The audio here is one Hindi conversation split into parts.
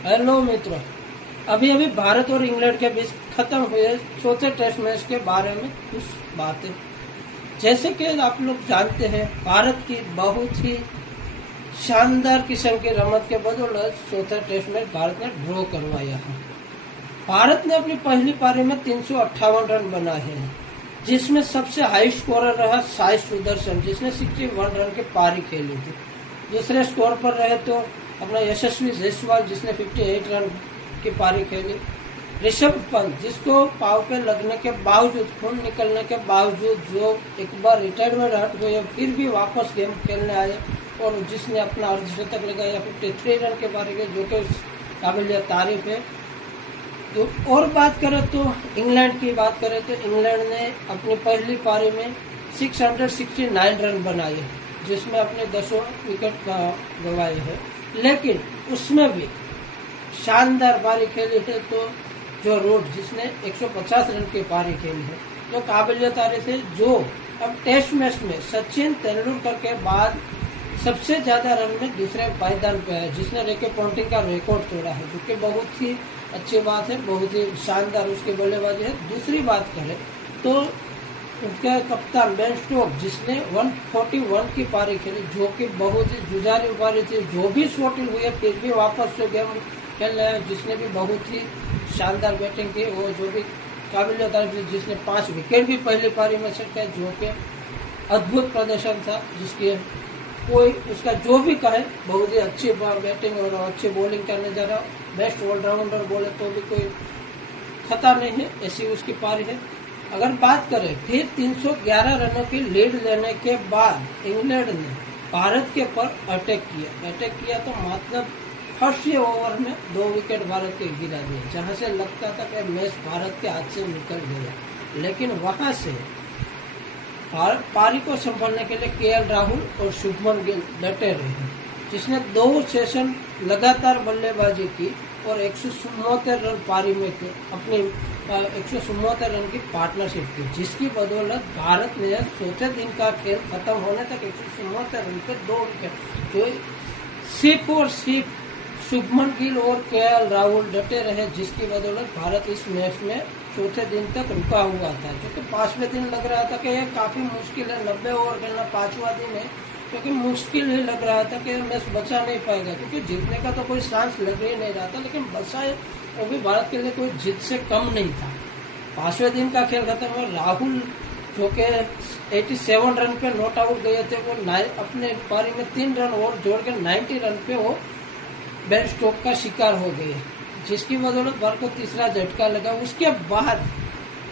हेलो मित्रों, अभी अभी भारत और इंग्लैंड के बीच खत्म हुए चौथे टेस्ट मैच के बारे में कुछ बातें। जैसे कि आप लोग जानते हैं, भारत की बहुत ही शानदार किस्म की रमत के बदौलत चौथा टेस्ट मैच भारत ने ड्रॉ करवाया है। भारत ने अपनी पहली पारी में 358 रन बनाए हैं, जिसमें सबसे हाई स्कोरर रहा साई सुदर्शन, जिसने 61 रन की पारी खेली थी। दूसरे स्कोर पर रहे तो अपना यशस्वी जायसवाल, जिसने 58 रन की पारी खेली। ऋषभ पंत, जिसको पाव पे लगने के बावजूद, खून निकलने के बावजूद, जो एक बार रिटायरमेंट हट गए फिर भी वापस गेम खेलने आए और जिसने अपना अर्धशतक लगाया 53 रन के पारी के, जो कि काबिल तारीफ है। तो और बात करें तो इंग्लैंड की बात करें तो इंग्लैंड ने अपनी पहली पारी में 669 रन बनाए, जिसमें अपने 10 विकेट गंवाए हैं, लेकिन उसमें भी शानदार पारी खेली है तो जो रूट, जिसने 150 रन की पारी खेली है, जो काबिल तारीफ है, जो अब टेस्ट मैच में सचिन तेंदुलकर के बाद सबसे ज्यादा रन में दूसरे पायदान पे है, जिसने रिकी पॉन्टिंग का रिकॉर्ड तोड़ा है, जो कि बहुत ही अच्छी बात है, बहुत ही शानदार उसकी बल्लेबाजी है। दूसरी बात करें तो उनके कप्तान बेन स्टोक्स, जिसने 141 की पारी खेली, जो कि बहुत ही जुझारू पारी थी, जो भी शॉटिंग हुई है फिर भी वापस से गेम खेल रहे हैं, जिसने भी बहुत ही शानदार बैटिंग की, वो जो भी काबिल तारीफ, जिसने 5 विकेट भी पहली पारी में छटकाए, जो कि अद्भुत प्रदर्शन था, जिसके कोई उसका जो भी कहे बहुत ही अच्छी बैटिंग और अच्छी बॉलिंग करने जा रहा, बेस्ट ऑलराउंडर बोले तो भी कोई खता नहीं है, ऐसी उसकी पारी है। अगर बात करें फिर 311 रनों की लीड लेने के बाद इंग्लैंड ने भारत के पर अटैक किया तो मतलब फर्स्ट ओवर में 2 विकेट भारत के गिरा दिए, जहां से लगता था कि मैच भारत के हाथ से निकल गया, लेकिन वहां से पारी को संभालने के लिए केएल राहुल और शुभमन गिल डटे रहे, जिसने 2 सेशन लगातार बल्लेबाजी की और 174 रन पारी में अपनी 174 रन की पार्टनरशिप की, जिसकी बदौलत भारत ने चौथे दिन का खेल खत्म होने तक 174 रन पे 2 विकेट, जो सिर्फ शुभमन गिल और केएल राहुल डटे रहे, जिसकी बदौलत भारत इस मैच में चौथे दिन तक रुका हुआ था, क्योंकि 5वें दिन लग रहा था कि यह काफी मुश्किल है, 90 ओवर खेलना 5वां दिन है, क्योंकि मुश्किल ही लग रहा था कि मैच बचा नहीं पाएगा, क्योंकि जीतने का तो कोई चांस लग ही नहीं रहा था, लेकिन बचा है वो भी भारत के लिए कोई जीत से कम नहीं था। 5वें दिन का खेल खत्म हुआ, राहुल जो के 87 रन पे नॉट आउट गए थे, वो अपने पारी में 3 रन और जोड़ के 90 रन पे वो बेन स्टोक्स का शिकार हो गए, जिसकी बदौलत भारत को तीसरा झटका लगा। उसके बाद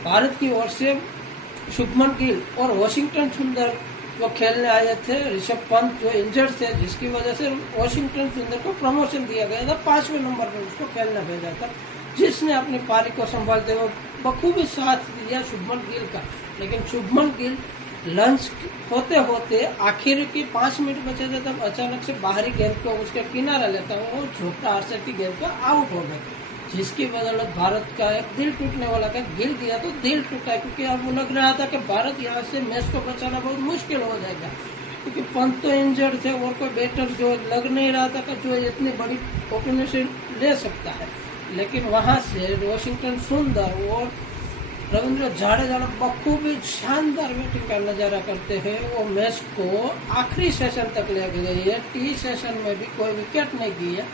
भारत की ओर से शुभमन गिल और वॉशिंगटन सुंदर जो खेलने आए थे, ऋषभ पंत जो इंजर्ड थे, जिसकी वजह से वॉशिंगटन सुंदर को प्रमोशन दिया गया था, 5वें नंबर पर उसको खेलने भेजा था, जिसने अपनी पारी को संभालते हुए बखूबी साथ दिया शुभमन गिल का। लेकिन शुभमन गिल लंच होते होते आखिर की 5 मिनट बचे थे, तब अचानक से बाहरी गेंद को उसके किनारा लेता हुआ वो झोपड़ा आरसेट की गेंद पर आउट हो गए, जिसकी बदौलत भारत का एक दिल टूटने वाला का गिल दिया तो दिल टूटा, क्योंकि अब लग रहा था कि भारत यहाँ से मैच को बचाना बहुत मुश्किल हो जाएगा, क्योंकि पंत तो इंजर्ड थे और कोई बैटर जो लग नहीं रहा था कि जो इतनी बड़ी ऑपोनेंट ले सकता है। लेकिन वहां से वॉशिंगटन सुंदर और रविंद्र जाडेजा बखूबी शानदार बैटिंग का नजारा करते हैं, वो मैच को आखिरी सेशन तक ले गए है, टी सेशन में भी कोई विकेट नहीं दिए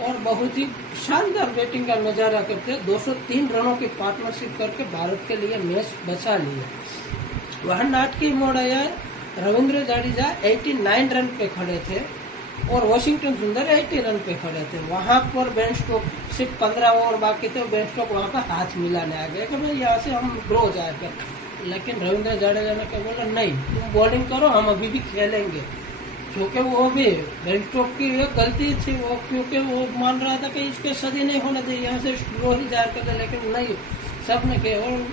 और बहुत ही शानदार बैटिंग का नजारा करते हैं। 203 रनों की पार्टनरशिप करके भारत के लिए मैच बचा लिया। वह नाटकीय मोड़ आया, रविंद्र जाडेजा 89 रन पे खड़े थे और वॉशिंगटन सुंदर 80 रन पे खड़े थे। वहां पर बेन स्टोक्स सिर्फ 15 ओवर बाकी थे, बेन स्टोक्स वहां पर हाथ मिलाने आ गए कि भाई यहाँ से हम ड्रॉ जाएगा, लेकिन रविंद्र जाडेजा ने क्या बोला, नहीं तुम बॉलिंग करो, हम अभी भी खेलेंगे, क्योंकि वो भी बेन स्टोक्स की एक गलती थी, वो क्योंकि वो मान रहा था कि इसके सदी नहीं होने दे, यहाँ से ड्रॉ ही जाकर, लेकिन नहीं, सबने किया और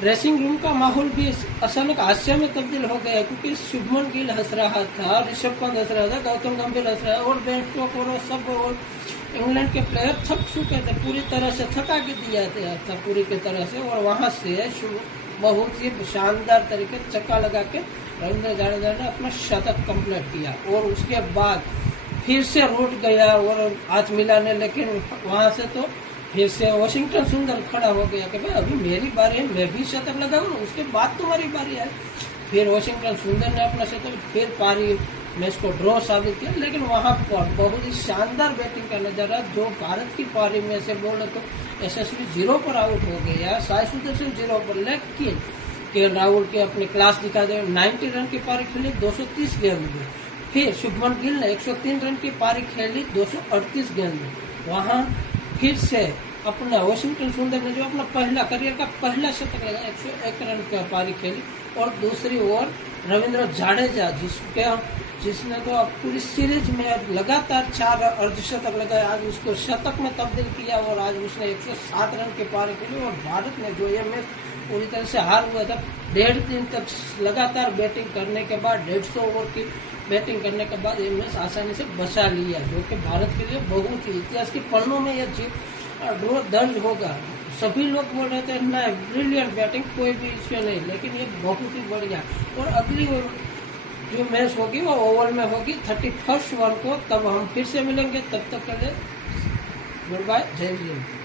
ड्रेसिंग रूम का माहौल भी अचानक हास्य में तब्दील हो गया, क्योंकि शुभमन गिल हंस रहा था, ऋषभ पंत हंस रहा था, गौतम गंभीर हंस रहा है और बेन स्टोक्स और सब और इंग्लैंड के प्लेयर थक चुके थे, पूरी तरह से थका के दिया था पूरी की तरह से, और वहां से बहुत ही शानदार तरीके चक्का लगा के रविंद्र जाडेजा ने अपना शतक कंप्लीट किया और उसके बाद फिर से रूट गया और हाथ मिलाने, लेकिन वहां से तो फिर से वॉशिंगटन सुंदर खड़ा हो गया कि भाई अभी मेरी बारी है, मैं भी शतक लगाऊं, उसके बाद तुम्हारी बारी है। फिर वॉशिंगटन सुंदर ने अपना शतक, फिर पारी मैच को ड्रॉ साबित किया। लेकिन वहां पर बहुत ही शानदार बैटिंग का नजारा, जो भारत की पारी में से बोले तो यशस्वी 0 पर आउट हो गया, साई सुदर्शन 0 पर, लेकिन केएल राहुल के अपने क्लास दिखा दे, 90 रन की पारी खेली 230 गेंद में। फिर शुभमन गिल ने 103 रन की पारी खेली 238 गेंद में। वहां फिर से अपना वॉशिंगटन सुंदर ने जो अपना पहला करियर का पहला शतक लगा, 101 रन की पारी खेली। और दूसरी ओर रविंद्र जाडेजा, जिसने तो अब पूरी सीरीज में लगातार 4 अर्धशतक लगाए, आज उसको शतक में तब्दील किया और आज उसने 107 रन की पारी खेली। और भारत ने जो ये मैच पूरी तरह से हार हुआ था, 1.5 दिन तक लगातार बैटिंग करने के बाद, 150 ओवर की बैटिंग करने के बाद ये मैच आसानी से बचा लिया, जो कि भारत के लिए बहुत ही इतिहास के पन्नों में यह जीत दर्ज होगा। सभी लोग बोल रहे थे ना ब्रिलियंट बैटिंग, कोई भी इसमें नहीं, लेकिन ये बहुत ही बढ़िया। और अगली जो मैच होगी वो ओवल में होगी 31 वन को, तब हम फिर से मिलेंगे। तब तक के लिए गुड बाय, जय हिंद।